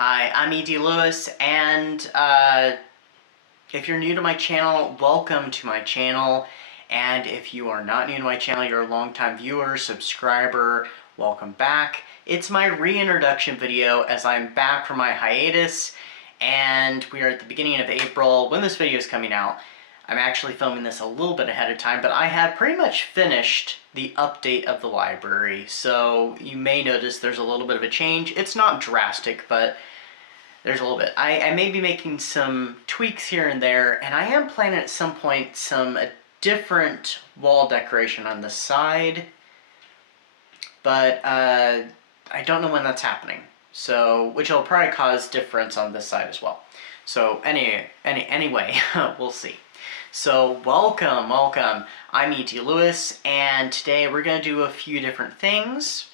Hi, I'm E.D. Lewis, and if you're new to my channel, welcome to my channel. And if you are not new to my channel, you're a longtime viewer, subscriber, welcome back. It's my reintroduction video as I'm back from my hiatus, and we are at the beginning of April when this video is coming out. I'm actually filming this a little bit ahead of time, but I had pretty much finished the update of the library, so you may notice there's a little bit of a change. It's not drastic, but there's a little bit. I may be making some tweaks here and there, and I am planning at some point a different wall decoration on the side, but I don't know when that's happening. So, which will probably cause difference on this side as well. So anyway, we'll see. So welcome. I'm E.T. Lewis, and today we're going to do a few different things.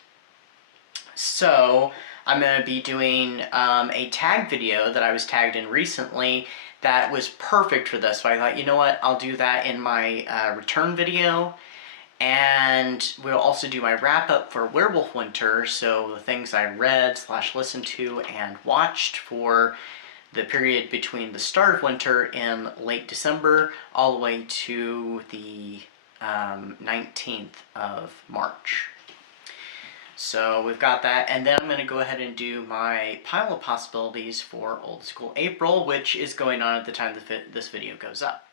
So I'm going to be doing a tag video that I was tagged in recently that was perfect for this. So I thought, you know what, I'll do that in my return video. And we'll also do my wrap-up for Werewolf Winter, so the things I read / listened to and watched for the period between the start of winter in late December all the way to the 19th of March. So we've got that, and then I'm going to go ahead and do my pile of possibilities for Old School April, which is going on at the time this video goes up.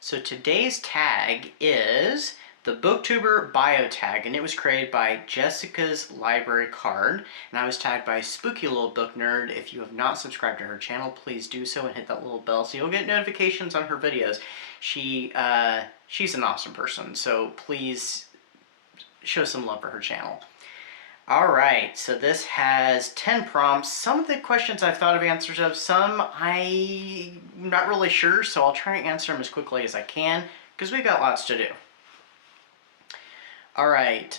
So today's tag is the BookTuber Bio Tag, and it was created by Jessica's Library Card, and I was tagged by Spooky Little Book Nerd. If you have not subscribed to her channel, please do so and hit that little bell so you'll get notifications on her videos. She's an awesome person, so please show some love for her channel. Alright, so this has 10 prompts. Some of the questions I've thought of answers of, some I'm not really sure, so I'll try and answer them as quickly as I can, because we've got lots to do. Alright,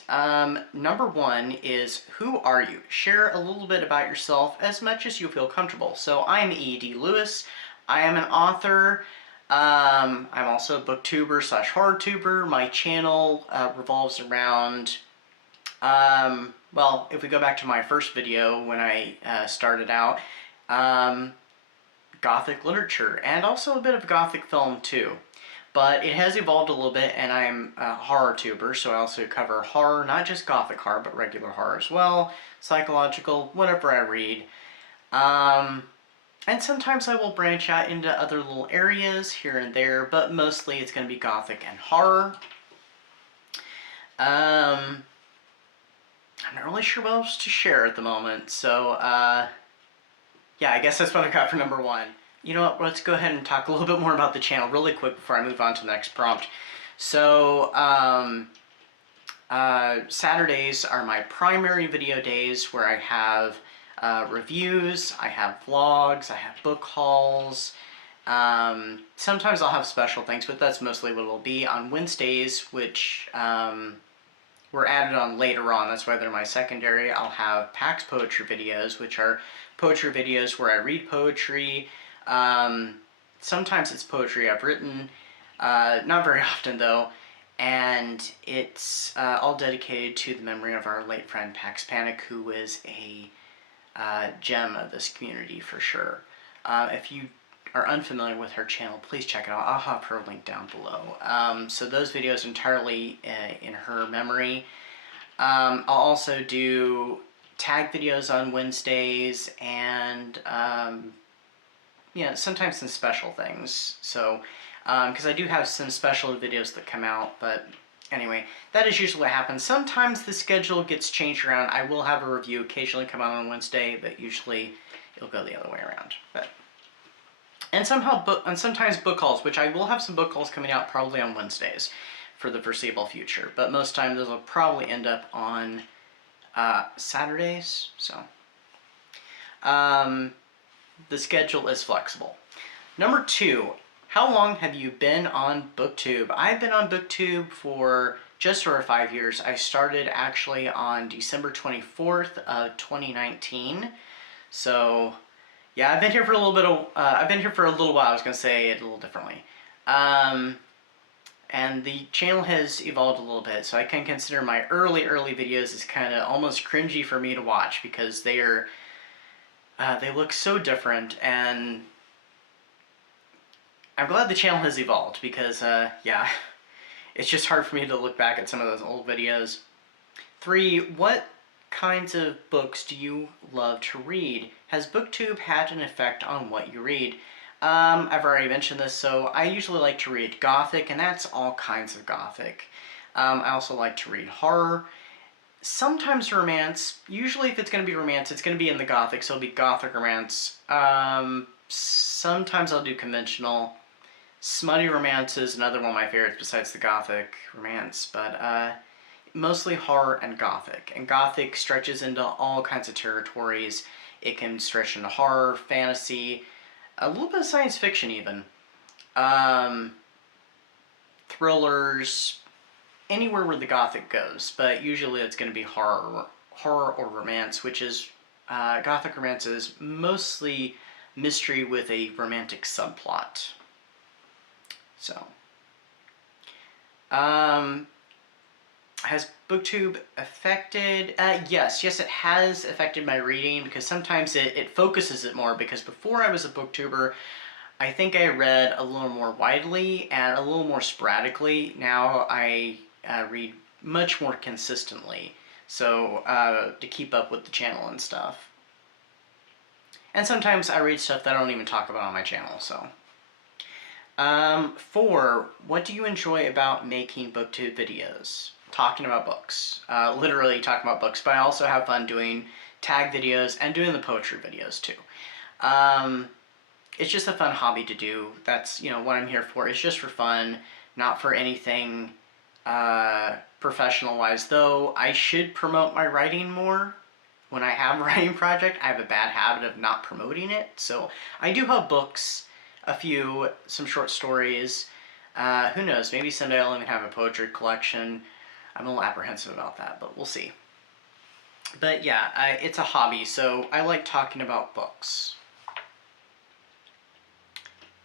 number one is, who are you? Share a little bit about yourself as much as you feel comfortable. So I'm E.D. Lewis. I am an author. I'm also a booktuber / HorrorTuber. My channel revolves around, well, if we go back to my first video when I started out, Gothic literature and also a bit of Gothic film too. But it has evolved a little bit, and I'm a HorrorTuber, so I also cover horror, not just Gothic horror, but regular horror as well, psychological, whatever I read. And sometimes I will branch out into other little areas here and there, but mostly it's going to be Gothic and horror. I'm not really sure what else to share at the moment, so yeah, I guess that's what I got for number one. You know what, let's go ahead and talk a little bit more about the channel really quick before I move on to the next prompt. So, Saturdays are my primary video days where I have reviews, I have vlogs, I have book hauls. Sometimes I'll have special things, but that's mostly what it'll be. On Wednesdays, which were added on later on, that's why they're my secondary, I'll have PAX Poetry videos, which are poetry videos where I read poetry. Sometimes it's poetry I've written, not very often though, and it's all dedicated to the memory of our late friend Pax Panic, who is a gem of this community for sure. If you are unfamiliar with her channel, please check it out. I'll have her link down below. So those videos entirely in her memory. I'll also do tag videos on Wednesdays and yeah, sometimes some special things. So, because I do have some special videos that come out, but anyway, that is usually what happens. Sometimes the schedule gets changed around. I will have a review occasionally come out on Wednesday, but usually it'll go the other way around. But and sometimes book hauls, which I will have some book hauls coming out probably on Wednesdays for the foreseeable future. But most times those will probably end up on Saturdays. So, the schedule is flexible. Number two, how long have you been on BookTube? I've been on BookTube for just over 5 years. I started actually on December 24th of 2019. So, yeah, I've been here for a little bit of, I've been here for a little while. I was going to say it a little differently. And the channel has evolved a little bit, so I can consider my early videos as kind of almost cringy for me to watch because they are They look so different, and I'm glad the channel has evolved because, yeah, it's just hard for me to look back at some of those old videos. 3, what kinds of books do you love to read? Has BookTube had an effect on what you read? I've already mentioned this, so I usually like to read Gothic, and that's all kinds of Gothic. I also like to read horror. Sometimes romance. Usually if it's going to be romance, it's going to be in the Gothic, so it'll be Gothic romance. Sometimes I'll do conventional. Smutty romance is another one of my favorites besides the Gothic romance, but mostly horror and Gothic. And Gothic stretches into all kinds of territories. It can stretch into horror, fantasy, a little bit of science fiction even. Thrillers, anywhere where the Gothic goes, but usually it's going to be horror or romance, which is, Gothic romance is mostly mystery with a romantic subplot. So, has BookTube affected? Yes, it has affected my reading because sometimes it focuses it more, because before I was a booktuber, I think I read a little more widely and a little more sporadically. Now I read much more consistently, so to keep up with the channel and stuff. And sometimes I read stuff that I don't even talk about on my channel, so. 4, what do you enjoy about making BookTube videos? Talking about books. Literally talking about books, but I also have fun doing tag videos and doing the poetry videos too. It's just a fun hobby to do. That's, what I'm here for. It's just for fun, not for anything professional-wise, though I should promote my writing more. When I have a writing project, I have a bad habit of not promoting it, so I do have books, some short stories. Who knows, maybe someday I'll even have a poetry collection. I'm a little apprehensive about that, but we'll see. But yeah, it's a hobby, so I like talking about books.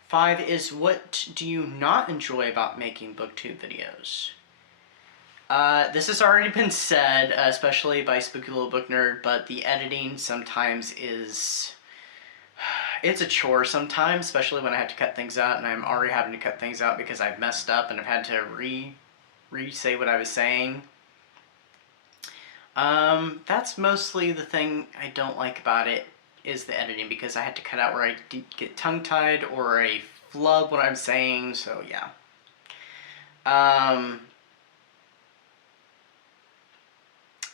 5 is, what do you not enjoy about making BookTube videos? This has already been said, especially by Spooky Little Book Nerd, but the editing sometimes is... It's a chore sometimes, especially when I have to cut things out, and I'm already having to cut things out because I've messed up and I've had to re-say what I was saying. That's mostly the thing I don't like about it, is the editing, because I had to cut out where I get tongue-tied or I flub what I'm saying, so yeah.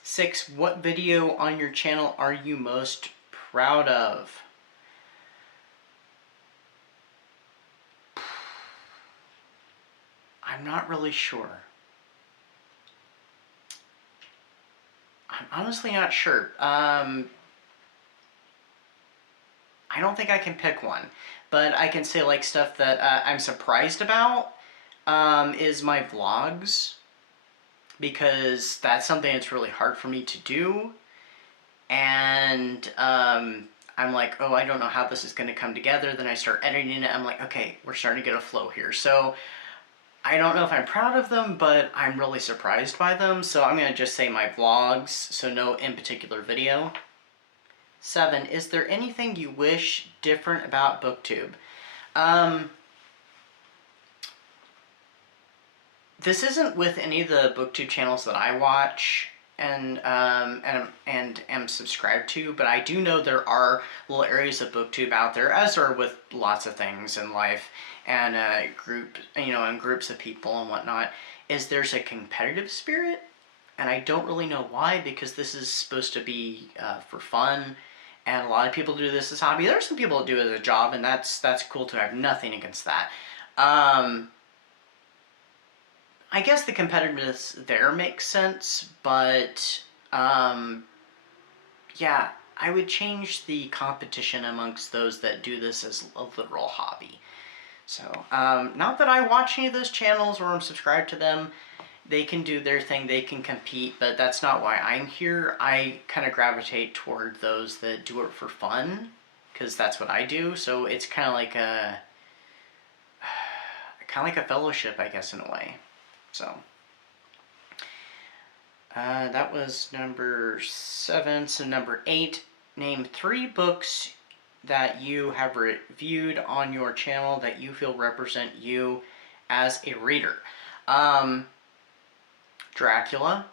6, what video on your channel are you most proud of? I'm not really sure. I'm honestly not sure. I don't think I can pick one, but I can say like stuff that I'm surprised about is my vlogs, because that's something that's really hard for me to do, and I'm like, oh, I don't know how this is going to come together. Then I start editing it. I'm like, okay, we're starting to get a flow here. So I don't know if I'm proud of them, but I'm really surprised by them. So I'm going to just say my vlogs, so no in particular video. 7, is there anything you wish different about BookTube? This isn't with any of the BookTube channels that I watch and am subscribed to, but I do know there are little areas of BookTube out there, as there are with lots of things in life, and and groups of people and whatnot, is there's a competitive spirit, and I don't really know why, because this is supposed to be for fun, and a lot of people do this as a hobby. There are some people that do it as a job, and that's cool too. I have nothing against that. I guess the competitiveness there makes sense, but yeah, I would change the competition amongst those that do this as a literal hobby. So, not that I watch any of those channels or I'm subscribed to them. They can do their thing, they can compete, but that's not why I'm here. I kind of gravitate toward those that do it for fun, because that's what I do. So it's kind of like a fellowship, I guess, in a way. So that was number 7. So number 8, name 3 books that you have reviewed on your channel that you feel represent you as a reader. Dracula.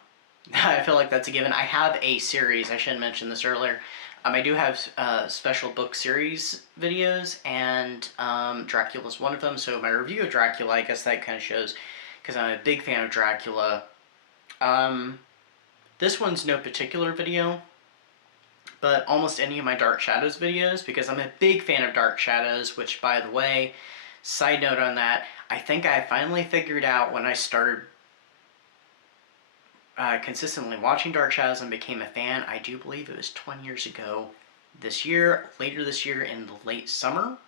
I feel like that's a given. I have a series. I should have mentioned this earlier. I do have special book series videos, and Dracula's one of them. So my review of Dracula, I guess that kind of shows, because I'm a big fan of Dracula. This one's no particular video, but almost any of my Dark Shadows videos, because I'm a big fan of Dark Shadows, which, by the way, side note on that, I think I finally figured out when I started consistently watching Dark Shadows and became a fan. I do believe it was 20 years ago this year, later this year in the late summer.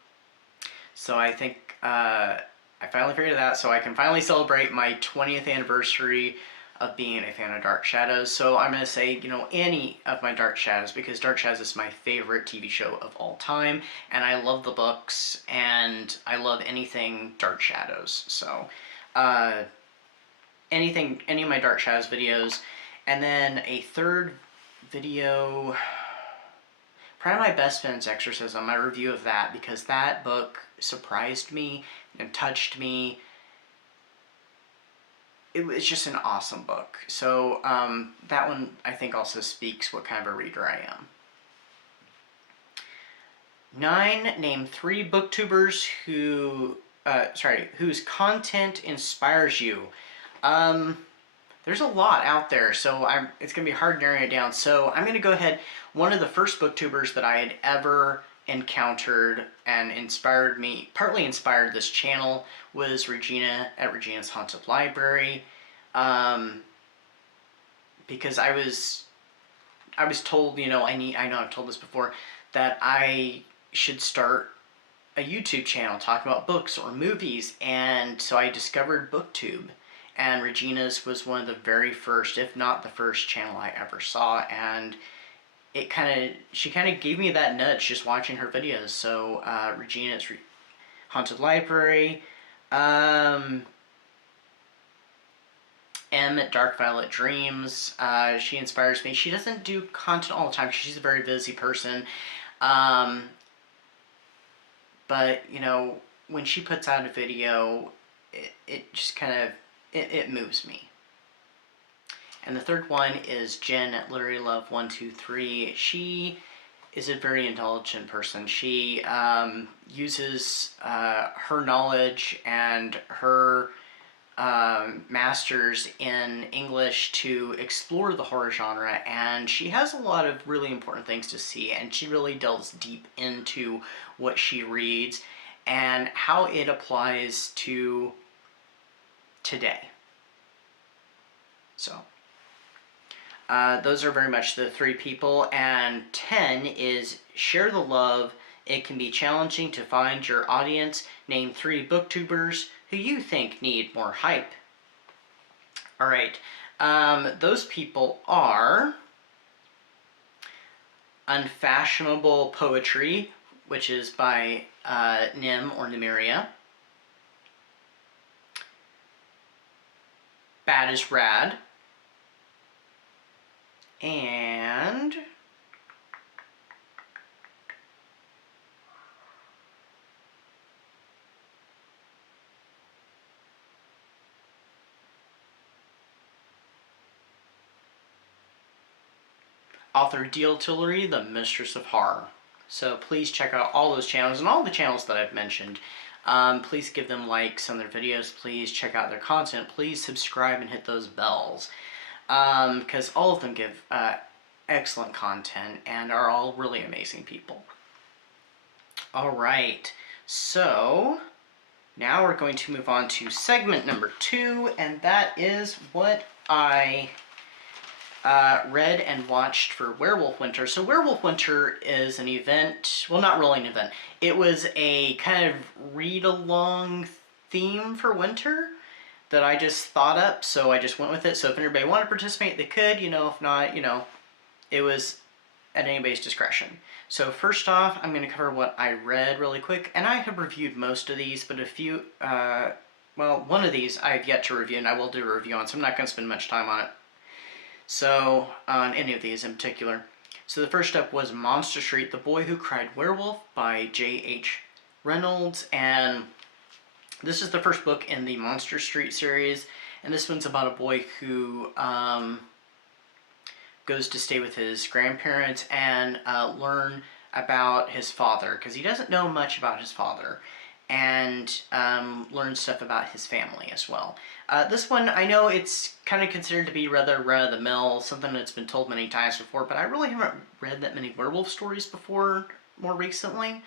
So I think I finally figured it out, so I can finally celebrate my 20th anniversary of being a fan of Dark Shadows. So I'm going to say, you know, any of my Dark Shadows, because Dark Shadows is my favorite TV show of all time, and I love the books, and I love anything Dark Shadows. So any of my Dark Shadows videos. And then a third video, probably my Best Friend's Exorcism, my review of that, because that book surprised me and touched me. It was just an awesome book. So that one, I think, also speaks what kind of a reader I am. 9, name 3 booktubers whose content inspires you. There's a lot out there, so it's going to be hard narrowing it down. So I'm going to go ahead. One of the first booktubers that I had ever encountered and inspired me, partly inspired this channel, was Regina at Regina's Haunted Library. Because I was told, you know, I know I've told this before, that I should start a YouTube channel talking about books or movies, and so I discovered BookTube. And Regina's was one of the very first, if not the first, channel I ever saw, and she kind of gave me that nudge just watching her videos. So Regina's Haunted Library, M at Dark Violet Dreams, she inspires me. She doesn't do content all the time. She's a very busy person, but you know, when she puts out a video, it just kind of it moves me. And the third one is Jen at Literary Love 123. She is a very intelligent person. She uses her knowledge and her masters in English to explore the horror genre, and she has a lot of really important things to see, and she really delves deep into what she reads and how it applies to today. So those are very much the 3 people. And 10 is share the love. It can be challenging to find your audience. Name 3 booktubers who you think need more hype. All right, those people are Unfashionable Poetry, which is by Nim or Nymeria. Bad is Rad. And author Deal Tillery, the Mistress of Horror. So please check out all those channels and all the channels that I've mentioned. Please give them likes on their videos. Please check out their content. Please subscribe and hit those bells. Because all of them give excellent content and are all really amazing people. Alright, so now we're going to move on to segment number 2, and that is what I read and watched for Werewolf Winter. So Werewolf Winter is an event, well, not really an event. It was a kind of read-along theme for winter that I just thought up, so I just went with it. So if anybody wanted to participate, they could, you know, if not, you know, it was at anybody's discretion. So first off, I'm going to cover what I read really quick, and I have reviewed most of these, but a few, well, one of these I've yet to review, and I will do a review on, so I'm not going to spend much time on it. So, on any of these in particular. So the first up was Monster Street, The Boy Who Cried Werewolf by J.H. Reynolds, and this is the first book in the Monster Street series, and this one's about a boy who goes to stay with his grandparents and learn about his father, because he doesn't know much about his father, and learn stuff about his family as well. This one, I know it's kind of considered to be rather run-of-the-mill, something that's been told many times before, but I really haven't read that many werewolf stories before more recently.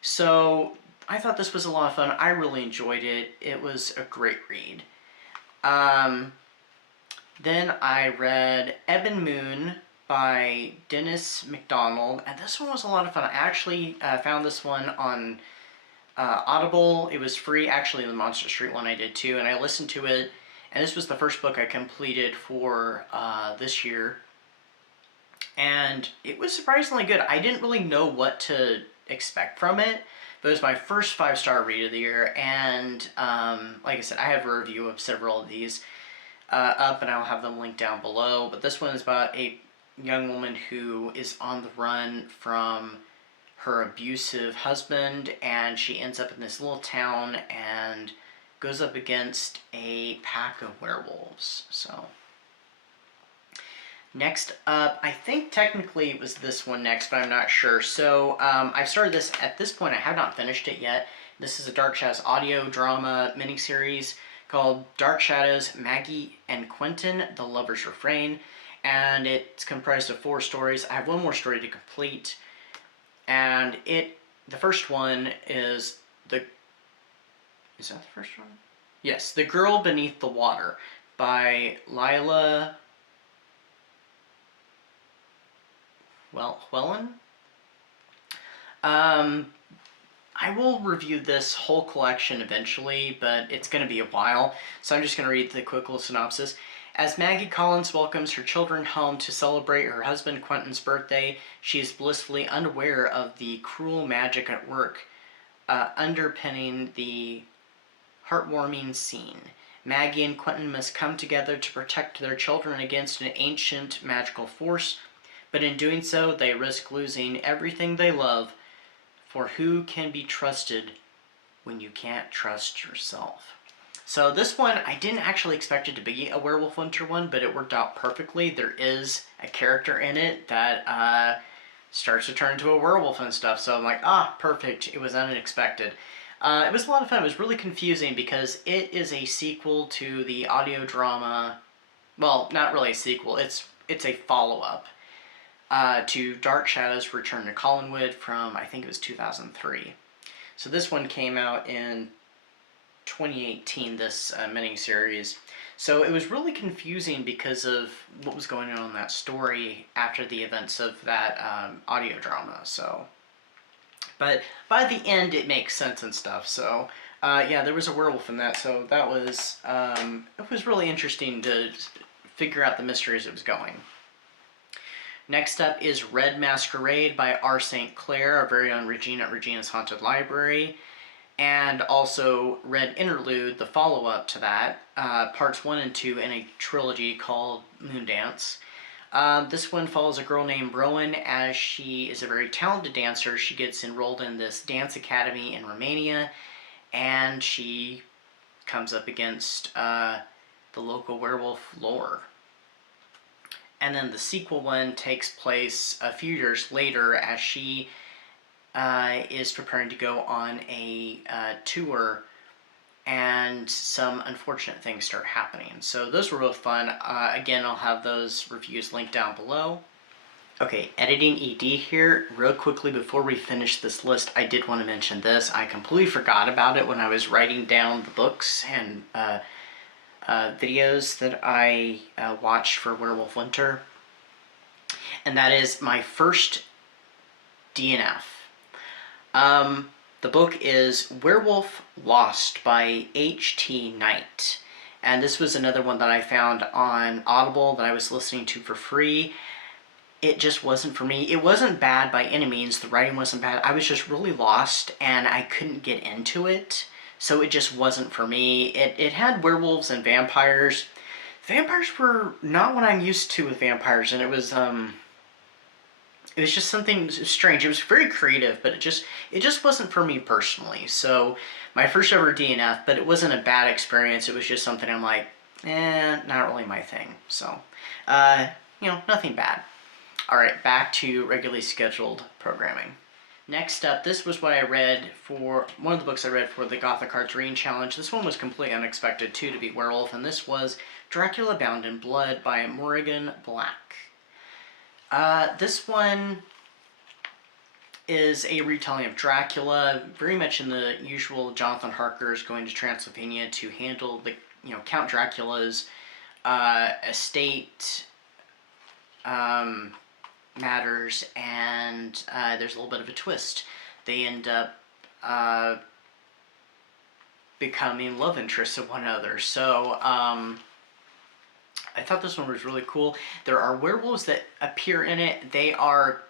So I thought this was a lot of fun. I really enjoyed it. It was a great read. Then I read Ebon Moon by Dennis MacDonald, and this one was a lot of fun. I actually found this one on Audible. It was free, actually. The Monster Street one I did too, and I listened to it, and this was the first book I completed for this year, and it was surprisingly good. I didn't really know what to expect from it, but it was my first 5-star read of the year, and like I said, I have a review of several of these up, and I'll have them linked down below. But this one is about a young woman who is on the run from her abusive husband, and she ends up in this little town and goes up against a pack of werewolves. So next up, I think technically it was this one next, but I'm not sure. So I started this. At this point, I have not finished it yet. This is a Dark Shadows audio drama miniseries called Dark Shadows, Maggie and Quentin, The Lover's Refrain, and it's comprised of 4 stories. I have one more story to complete, and the first one is is that the first one? Yes, The Girl Beneath the Water by Lila Whelan. I will review this whole collection eventually, but it's going to be a while, so I'm just going to read the quick little synopsis. As Maggie Collins welcomes her children home to celebrate her husband Quentin's birthday, she is blissfully unaware of the cruel magic at work underpinning the heartwarming scene. Maggie and Quentin must come together to protect their children against an ancient magical force, but in doing so, they risk losing everything they love. For who can be trusted when you can't trust yourself? So this one, I didn't actually expect it to be a Werewolf Winter one, but it worked out perfectly. There is a character in it that starts to turn into a werewolf and stuff, so I'm like, perfect. It was unexpected. It was a lot of fun. It was really confusing because it is a sequel to the audio drama. Well, not really a sequel. It's a follow-up to Dark Shadows Return to Collinwood from, I think it was 2003. So this one came out in 2018, this miniseries. So it was really confusing because of what was going on in that story after the events of that audio drama. So, but by the end, it makes sense and stuff. So, yeah, there was a werewolf in that. So that was it was really interesting to figure out the mystery as it was going. Next up is Red Masquerade by R. St. Clair, our very own Regina at Regina's Haunted Library. And also Red Interlude, the follow-up to that, parts 1 and 2 in a trilogy called Moondance. This one follows a girl named Rowan. As she is a very talented dancer, she gets enrolled in this dance academy in Romania, and she comes up against the local werewolf lore. And then the sequel one takes place a few years later as she is preparing to go on a tour, and some unfortunate things start happening. So those were both fun. Again, I'll have those reviews linked down below. Okay, editing ED here. Real quickly before we finish this list, I did want to mention this. I completely forgot about it when I was writing down the books and videos that I watched for Werewolf Winter, and that is my first DNF. The book is Werewolf Lost by H.T. Knight, and this was another one that I found on Audible that I was listening to for free. It just wasn't for me. It wasn't bad by any means. The writing wasn't bad. I was just really lost, and I couldn't get into it. So it just wasn't for me. It had werewolves and vampires. Vampires were not what I'm used to with vampires, and it was, it was just something strange. It was very creative, but it just wasn't for me personally. So my first ever DNF, but it wasn't a bad experience. It was just something I'm like, not really my thing. So, nothing bad. All right, back to regularly scheduled programming. Next up, this was what I read for one of the books I read for the Gothic Cards Reading Challenge. This one was completely unexpected too, to be Werewolf, and this was Dracula Bound in Blood by Morrigan Black. This one is a retelling of Dracula, very much in the usual Jonathan Harker's going to Transylvania to handle the Count Dracula's estate matters, and there's a little bit of a twist. They end up becoming love interests of one another. So I thought this one was really cool. There are werewolves that appear in it. They are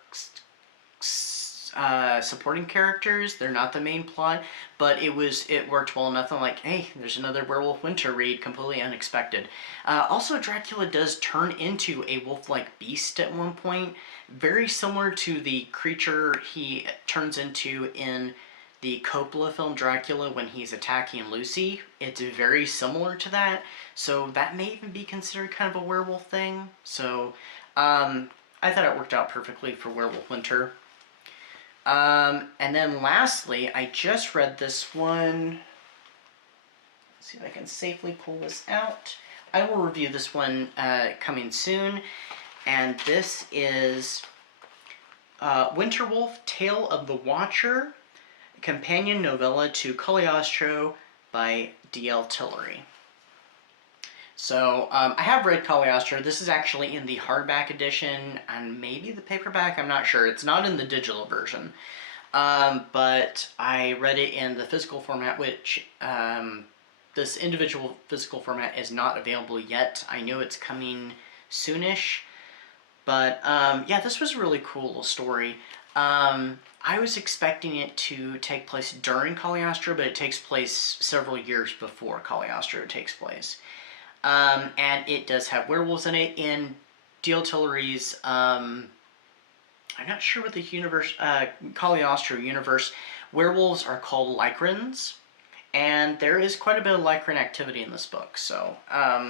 supporting characters. They're not the main plot, but it worked well enough. I'm like, hey, there's another Werewolf Winter read, completely unexpected. Also, Dracula does turn into a wolf-like beast at one point, very similar to the creature he turns into in the Coppola film Dracula when he's attacking Lucy. It's very similar to that, so that may even be considered kind of a werewolf thing. So I thought it worked out perfectly for Werewolf Winter. And then lastly, I just read this one. Let's see if I can safely pull this out. I will review this one coming soon. And this is Winterwolf, Tale of the Watcher, companion novella to Cagliostro by D.L. Tillery. So, I have read Cagliostro. This is actually in the hardback edition, and maybe the paperback, I'm not sure. It's not in the digital version. But I read it in the physical format, which this individual physical format is not available yet. I know it's coming soonish. But, yeah, this was a really cool little story. I was expecting it to take place during Cagliostro, but it takes place several years before Cagliostro takes place. And it does have werewolves in it. In D.L. Tillery's, I'm not sure what the universe, Cagliostro universe, werewolves are called Lycrans, and there is quite a bit of Lycran activity in this book. So,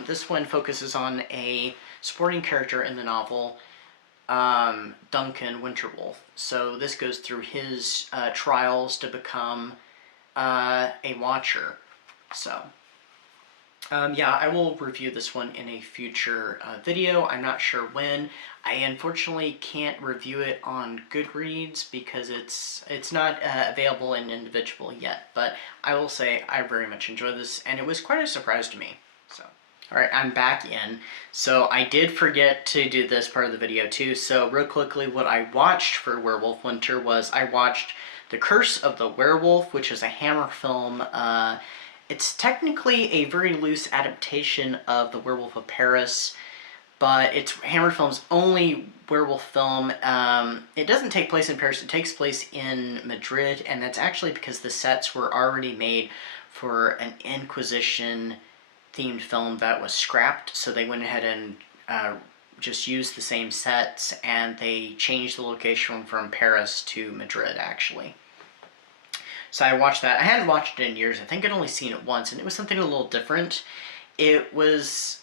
this one focuses on a supporting character in the novel, Duncan Winterwolf. So this goes through his trials to become a Watcher. So, yeah, I will review this one in a future video. I'm not sure when. I unfortunately can't review it on Goodreads because it's not available in individual yet. But I will say I very much enjoyed this, and it was quite a surprise to me. So, all right, I'm back in. So I did forget to do this part of the video too. So real quickly, what I watched for Werewolf Winter was I watched The Curse of the Werewolf, which is a Hammer film. It's technically a very loose adaptation of The Werewolf of Paris, but it's Hammer Film's only werewolf film. It doesn't take place in Paris, it takes place in Madrid, and that's actually because the sets were already made for an Inquisition-themed film that was scrapped, so they went ahead and just used the same sets, and they changed the location from Paris to Madrid, actually. So I watched that. I hadn't watched it in years. I think I'd only seen it once, and it was something a little different. It was,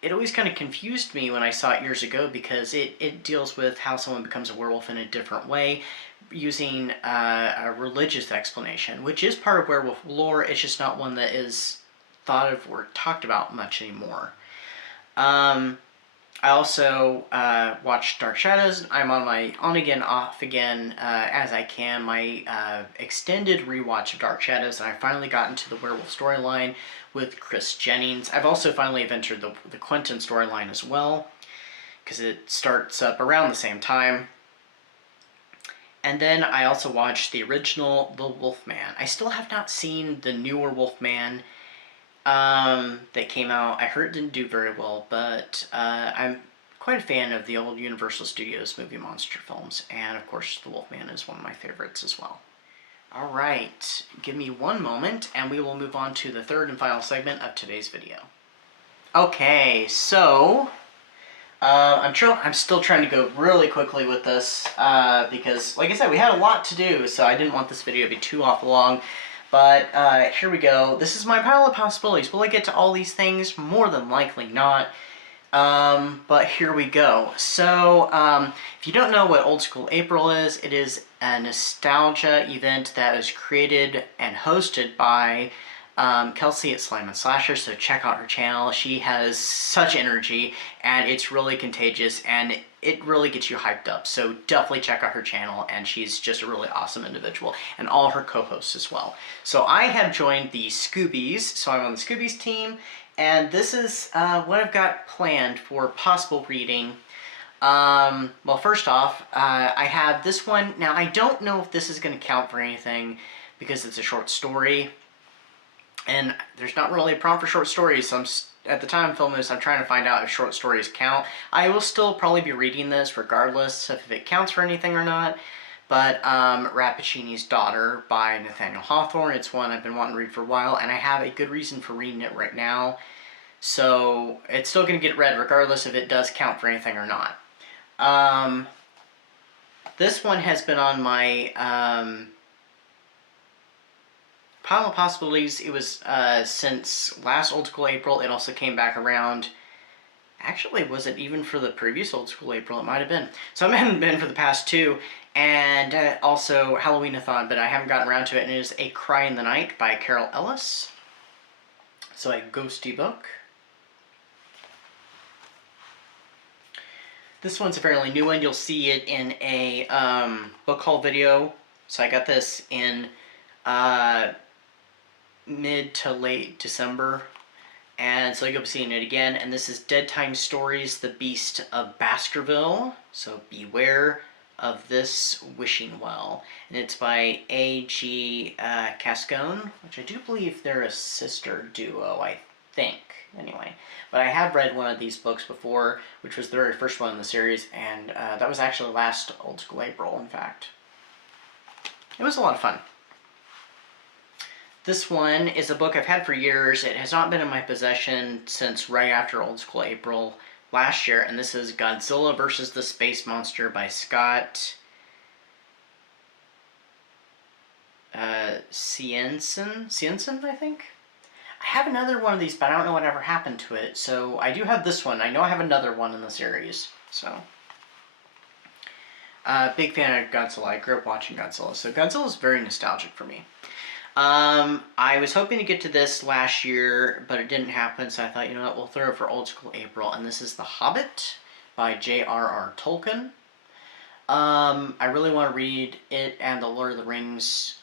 it always kind of confused me when I saw it years ago because it deals with how someone becomes a werewolf in a different way using a religious explanation, which is part of werewolf lore. It's just not one that is thought of or talked about much anymore. I also watched Dark Shadows. I'm on my on-again, off-again as I can, my extended rewatch of Dark Shadows, and I finally got into the werewolf storyline with Chris Jennings. I've also finally entered the Quentin storyline as well, because it starts up around the same time. And then I also watched the original The Wolfman. I still have not seen the newer Wolfman that came out. I heard it didn't do very well, but I'm quite a fan of the old Universal Studios movie monster films, and of course The Wolfman is one of my favorites as well. Alright, give me one moment and we will move on to the third and final segment of today's video. Okay, so I'm still trying to go really quickly with this because, like I said, we had a lot to do, so I didn't want this video to be too awful long. But here we go. This is my pile of possibilities. Will I get to all these things? More than likely not. But here we go. So, if you don't know what Old School April is, it is a nostalgia event that was created and hosted by Kelsey at Slime and Slasher, so check out her channel. She has such energy, and it's really contagious, and it really gets you hyped up. So definitely check out her channel, and she's just a really awesome individual, and all her co-hosts as well. So I have joined the Scoobies, so I'm on the Scoobies team, and this is what I've got planned for possible reading. Well, first off, I have this one. Now, I don't know if this is going to count for anything because it's a short story. And there's not really a prompt for short stories, so at the time I'm filming this, I'm trying to find out if short stories count. I will still probably be reading this regardless of if it counts for anything or not. But Rappaccini's Daughter by Nathaniel Hawthorne, it's one I've been wanting to read for a while, and I have a good reason for reading it right now. So it's still going to get read regardless if it does count for anything or not. This one has been on my Pile of Possibilities. It was since last Old School April. It also came back around. Actually, was it even for the previous Old School April? It might have been. Some haven't been for the past two. And also Halloween-a-thon, but I haven't gotten around to it. And it is A Cry in the Night by Carol Ellis. So a ghosty book. This one's a fairly new one. You'll see it in a book haul video. So I got this in mid to late December, and so you'll be seeing it again. And this is Dead Time Stories, The Beast of Baskerville, so beware of this wishing well. And it's by A.G. Cascone, which I do believe they're a sister duo, I think, anyway. But I have read one of these books before, which was the very first one in the series, and that was actually last Old School April, in fact. It was a lot of fun. This one is a book I've had for years. It has not been in my possession since right after Old School April last year, and this is Godzilla vs. the Space Monster by Scott Cienson, I think? I have another one of these, but I don't know what ever happened to it, so I do have this one. I know I have another one in the series, so. Big fan of Godzilla. I grew up watching Godzilla, so Godzilla is very nostalgic for me. I was hoping to get to this last year, but it didn't happen, so I thought, you know what, we'll throw it for Old School April, and this is The Hobbit by J.R.R. Tolkien. I really want to read it and the Lord of the Rings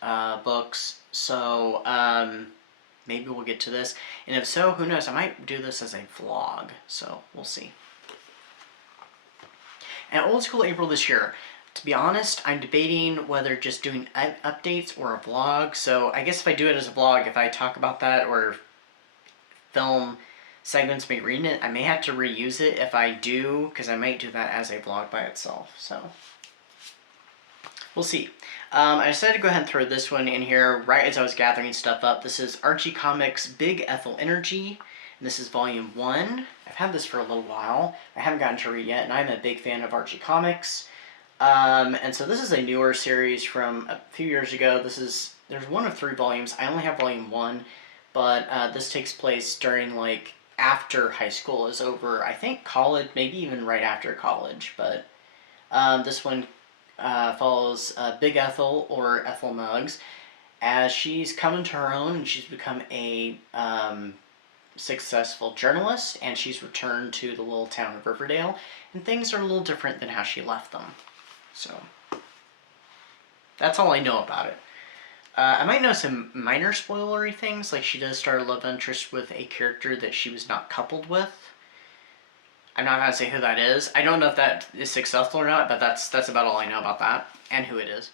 books, so maybe we'll get to this, and if so, who knows, I might do this as a vlog, so we'll see. And Old School April this year. To be honest, I'm debating whether just doing updates or a vlog. So I guess if I do it as a vlog, if I talk about that or film segments me reading it, I may have to reuse it if I do, because I might do that as a vlog by itself. So we'll see. I decided to go ahead and throw this one in here right as I was gathering stuff up. This is Archie Comics' Big Ethel Energy. And this is volume 1. I've had this for a little while. I haven't gotten to read yet, and I'm a big fan of Archie Comics. And so this is a newer series from a few years ago. There's one of 3 volumes. I only have volume 1, but this takes place during, like, after high school is over. I think college, maybe even right after college, but this one follows Big Ethel, or Ethel Muggs, as she's come into her own, and she's become a successful journalist, and she's returned to the little town of Riverdale, and things are a little different than how she left them. So, that's all I know about it. I might know some minor spoilery things, like she does start a love interest with a character that she was not coupled with. I'm not going to say who that is. I don't know if that is successful or not, but that's about all I know about that, and who it is.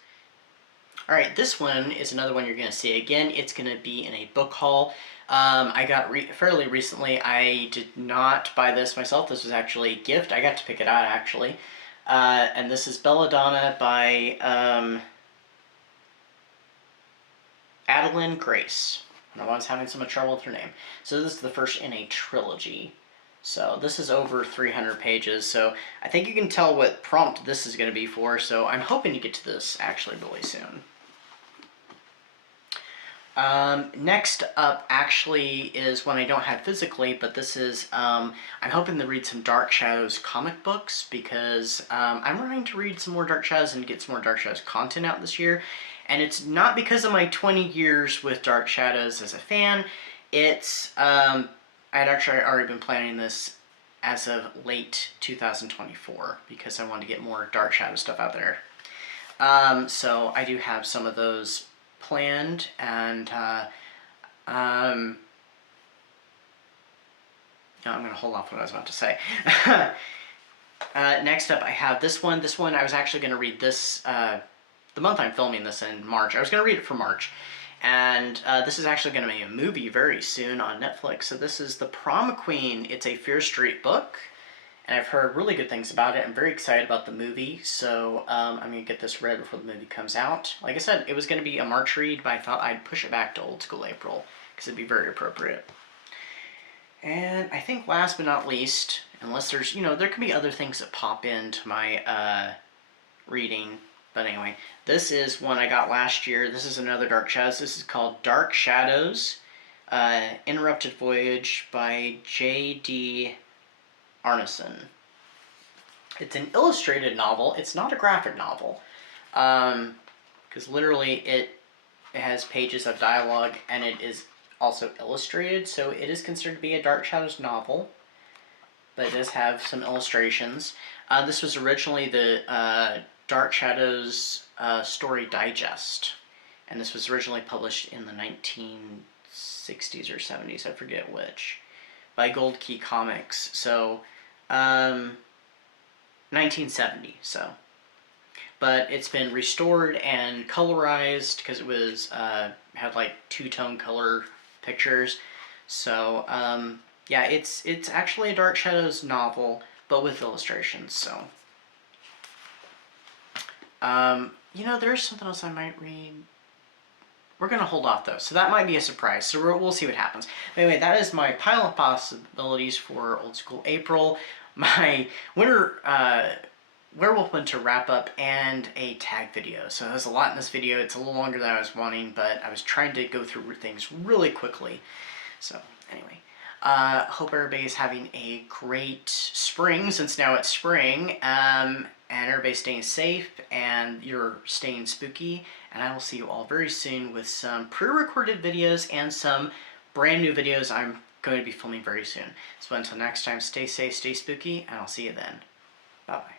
Alright, this one is another one you're going to see again. It's going to be in a book haul. I got fairly recently. I did not buy this myself. This was actually a gift. I got to pick it out, actually. And this is Belladonna by Adeline Grace. No one's having so much trouble with her name. So this is the first in a trilogy. So this is over 300 pages, so I think you can tell what prompt this is going to be for, so I'm hoping to get to this actually really soon. Next up actually is one I don't have physically, but this is, I'm hoping to read some Dark Shadows comic books, because I'm trying to read some more Dark Shadows and get some more Dark Shadows content out this year. And it's not because of my 20 years with Dark Shadows as a fan, it's, I'd actually already been planning this as of late 2024, because I wanted to get more Dark Shadow stuff out there. So I do have some of those planned, and no, I'm going to hold off what I was about to say. Next up, I have this one. This one I was actually going to read this, the month I'm filming this in March. I was going to read it for March. And this is actually going to be a movie very soon on Netflix. So this is The Prom Queen. It's a Fear Street book, and I've heard really good things about it. I'm very excited about the movie, so I'm going to get this read before the movie comes out. Like I said, it was going to be a March read, but I thought I'd push it back to old school April, because it'd be very appropriate. And I think last but not least, unless there's, you know, there can be other things that pop into my reading. But anyway, this is one I got last year. This is another Dark Shadows. This is called Dark Shadows, Interrupted Voyage by J.D. Arneson. It's an illustrated novel. It's not a graphic novel, because literally it has pages of dialogue, and it is also illustrated, so it is considered to be a Dark Shadows novel, but it does have some illustrations. This was originally the Dark Shadows Story Digest, and this was originally published in the 1960s or 70s, I forget which, by Gold Key Comics, so 1970, so. But it's been restored and colorized, because it was, had like two-tone color pictures, so, yeah, it's actually a Dark Shadows novel, but with illustrations, so. You know, there's something else I might read. We're going to hold off, though, so that might be a surprise, so we'll see what happens. Anyway, that is my pile of possibilities for Old School April, my winter Werewolf one to wrap up, and a tag video. So there's a lot in this video. It's a little longer than I was wanting, but I was trying to go through things really quickly. So anyway, hope everybody's having a great spring, since now it's spring, and everybody's staying safe, and you're staying spooky, and I will see you all very soon with some pre-recorded videos and some brand new videos I'm going to be filming very soon. So until next time, stay safe, stay spooky, and I'll see you then. Bye-bye.